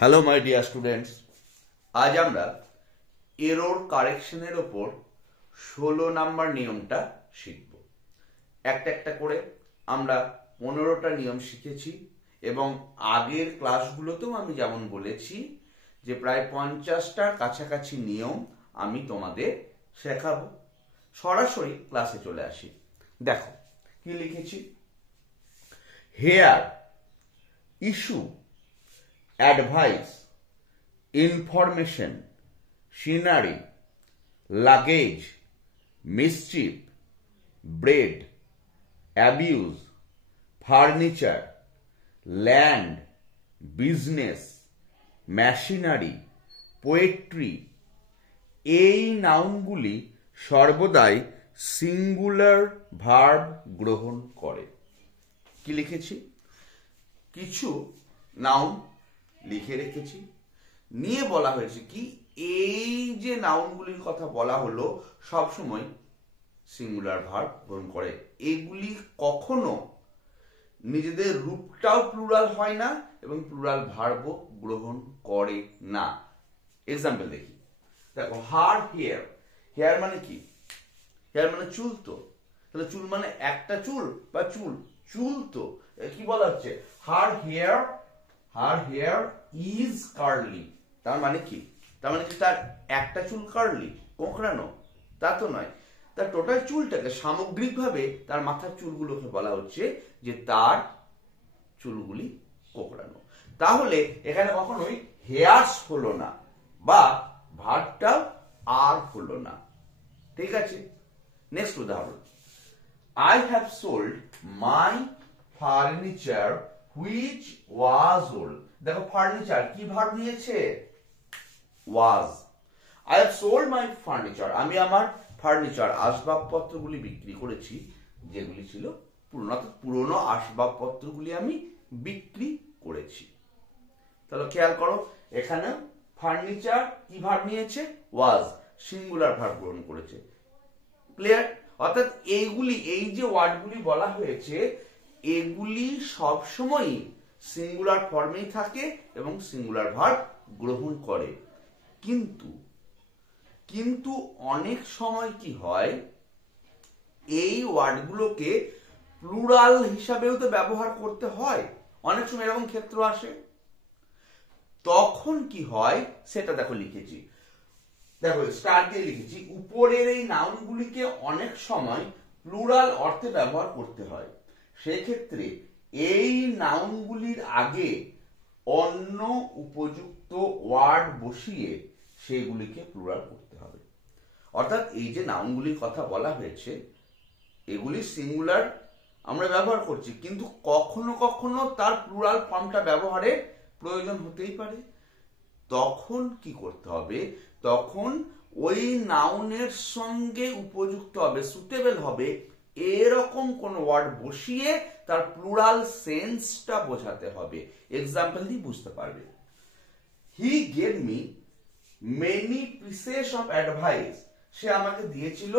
Hello my dear students, আজ আমরা error কারেকশনের ওপর 16 নাম্বার নিয়মটা শিখব। একটা একটা করে আমরা 15টা নিয়ম শিখেছি এবং আগের ক্লাসগুলোতেও আমি যেমন বলেছি যে প্রায় 50টার কাছাকাছি নিয়ম আমি তোমাদের শেখাবো। সরাসরি ক্লাসে চলে আসি। দেখো কি লিখেছি। Hair, issue, advice, information, scenery, luggage, mischief, bread, abuse, furniture, land, business, machinery, poetry, এই নাউনগুলি সর্বদাই সিঙ্গুলার ভার্ব গ্রহণ করে। কি লিখেছি? কিছু নাউন লিখে রেখেছি, নিয়ে বলা হয়েছে কি এই যে নাউনগুলির কথা বলা হলো সবসময় সিঙ্গুলার ভার্ব গ্রহণ করে। এগুলি কখনো নিজেদের রূপটাও প্লুরাল হয় না এবং প্লুরাল ভার্বও গ্রহণ করে না। এক্সাম্পল দেখি। দেখো, হার হেয়ার। হেয়ার মানে কি? হেয়ার মানে চুল। তো তাহলে চুল মানে একটা চুল বা চুল, চুল তো কি বলা হচ্ছে? Her hair is curly. তার মানে কি? তার মানে কি তার একটা চুল কার্লি, কোঁকড়ানো? তা তো নয়। তার টোটাল চুলটাকে সামগ্রিকভাবে তার মাথার চুলগুলোকে বলা হচ্ছে যে তার চুলগুলি কোঁকড়ানো। তাহলে এখানে কখনোই হেয়ারস হলো না বা ভার্বটাও আর হলো না। ঠিক আছে, নেক্সট উদাহরণ। I have sold my furniture which was old. দেখো, ফার্নিচার কি ভার্ব নিয়েছে? was. I have sold my furniture. আমি আমার ফার্নিচার আসবাবপত্রগুলি বিক্রি করেছি যেগুলি ছিল পুরনো, অর্থাৎ পুরনো আসবাবপত্রগুলি আমি বিক্রি করেছি। তাহলে খেয়াল করো, এখানে ফার্নিচার কি ভার্ব নিয়েছে? was, সিঙ্গুলার ভার্ব গ্রহণ করেছে। ক্লিয়ার? অর্থাৎ এইগুলি, এই যে ওয়ার্ডগুলি বলা হয়েছে এগুলি সবসময় সিঙ্গুলার ফর্মেই থাকে এবং সিঙ্গুলার ভার্ব গ্রহণ করে। কিন্তু অনেক সময় কি হয়, এই ওয়ার্ডগুলোকে প্লুরাল হিসাবেও তো ব্যবহার করতে হয়। অনেক সময় এরকম ক্ষেত্র আসে। তখন কি হয় সেটা দেখো লিখেছি। দেখো, স্টার দিয়ে লিখেছি। উপরের এই নাউনগুলিকে অনেক সময় প্লুরাল অর্থে ব্যবহার করতে হয়। সেক্ষেত্রে এই নাউনগুলির আগে অন্য উপযুক্ত ওয়ার্ড বসিয়ে সেগুলিকে প্লুরাল করতে হবে। অর্থাৎ এই যে নাউনগুলির কথা বলা হয়েছে এগুলি সিঙ্গুলার আমরা ব্যবহার করছি, কিন্তু কখনো কখনো তার প্লুরাল ফর্মটা ব্যবহারের প্রয়োজন হতেই পারে। তখন কি করতে হবে? তখন ওই নাউনের সঙ্গে উপযুক্ত হবে, সুটেবল হবে এরকম কোন ওয়ার্ড বসিয়ে তার প্লুরাল সেন্সটা বোঝাতে হবে। এক্সাম্পল দিয়ে বুঝতে পারবে। He gave me many pieces of advice. সে আমাকে দিয়েছিল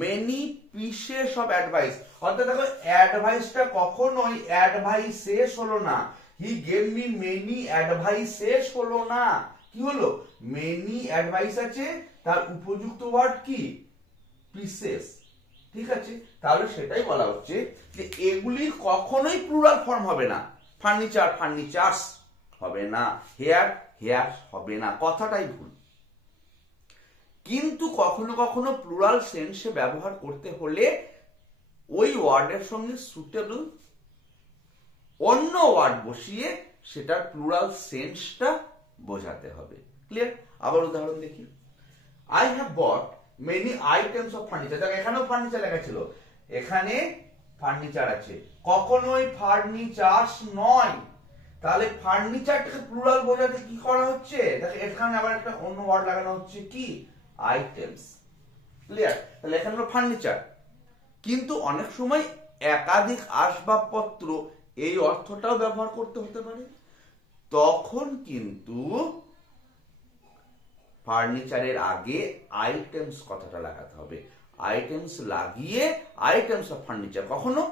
মেনি পিসেস অফ অ্যাডভাইস। অর্থাৎ দেখো, অ্যাডভাইসটা কখনোই অ্যাডভাইসেস হলো না। হি গেভ মি মেনি অ্যাডভাইসেস হলো না। কি হলো? মেনি অ্যাডভাইস আছে, তার উপযুক্ত ওয়ার্ড কি? পিসেস। ঠিক আছে, তাহলে সেটাই বলা হচ্ছে যে এগুলির কখনোই প্লুরাল ফর্ম হবে না। ফার্নিচার ফার্নিচার্স হবে না, হেয়ার হেয়ার হবে না, কথাটাই ভুল। কিন্তু কখনো কখনো প্লুরাল সেন্সে ব্যবহার করতে হলে ওই ওয়ার্ডের সঙ্গে সুটেবল অন্য ওয়ার্ড বসিয়ে সেটার প্লুরাল সেন্সটা বোঝাতে হবে। ক্লিয়ার? আবার উদাহরণ দেখি। I have bought many items of furniture. দেখো, এখানেও ফার্নিচার লেখা ছিল, এখানে ফার্নিচার আছে, কখনোই ফার্নিচার্স নয়। তাহলে ফার্নিচারটাকে প্লুরাল বোঝাতে কি করা হচ্ছে? দেখো, এখানে আবার একটা অন্য ওয়ার্ড লাগানো হচ্ছে, কি? আইটেমস। ক্লিয়ার? তাহলে এখানে হলো ফার্নিচার, কিন্তু অনেক সময় একাধিক আসবাবপত্র এই অর্থটাও ব্যবহার করতে হতে পারে। তখন কিন্তু ফার্নিচারের আগে আইটেমস কথাটা লাগাতে হবে। আইটেমস লাগিয়ে আইটেমস অফ ফার্নিচার, কখনো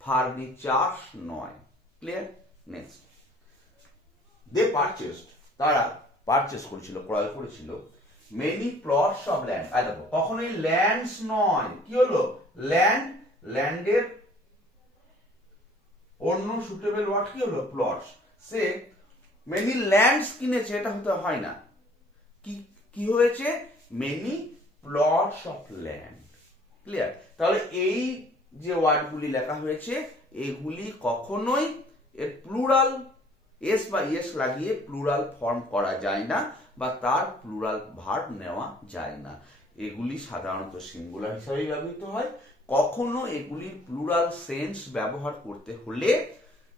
ফার্নিচার্স নয়। ক্লিয়ার? নেক্সট। They পারচেসড, তারা পারচেস করেছিল, ক্রয় করেছিল মেনি প্লটস অফ ল্যান্ড। দেখো কখনোই ল্যান্ডস নয়, কি হলো ল্যান্ড, ল্যান্ডের অন্য সুটেবল ওয়ার্ড কি হলো প্লটস। সে মেনি ল্যান্ডস কিনেছে, এটা হতে হয় না, কি কি হয়েছে many plots of land. Clear? তাহলে এই যে ওয়ার্ডগুলি লেখা হয়েছে এগুলি কখনোই এর প্লুরাল এস বা ইয়েস লাগিয়ে প্লুরাল ফর্ম করা যায় না বা তার প্লুরাল ভার্ব নেওয়া যায় না। এগুলি সাধারণত সিঙ্গুলার হিসাবে ব্যবহৃত হয়। কখনো এগুলির প্লুরাল সেন্স ব্যবহার করতে হলে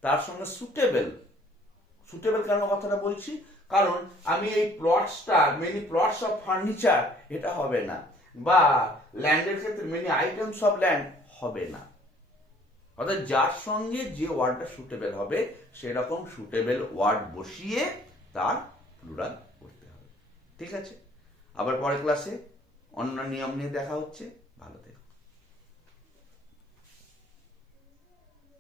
তার সঙ্গে সুটেবল, সুটেবল কেন কথাটা বলছি, কারণ আমি এই প্লটসটা মেনি প্লটস অফ ফার্নিচার এটা হবে না, বা ল্যান্ডের ক্ষেত্রে মেনি আইটেমস অফ ল্যান্ড হবে না। অর্থাৎ যার সঙ্গে যে ওয়ার্ডটা সুটেবল হবে সেরকম সুটেবল ওয়ার্ড বসিয়ে তার প্লুরাল করতে হবে। ঠিক আছে, আবার পরের ক্লাসে অন্য নিয়ম নিয়ে দেখা হচ্ছে। ভালো থেকো।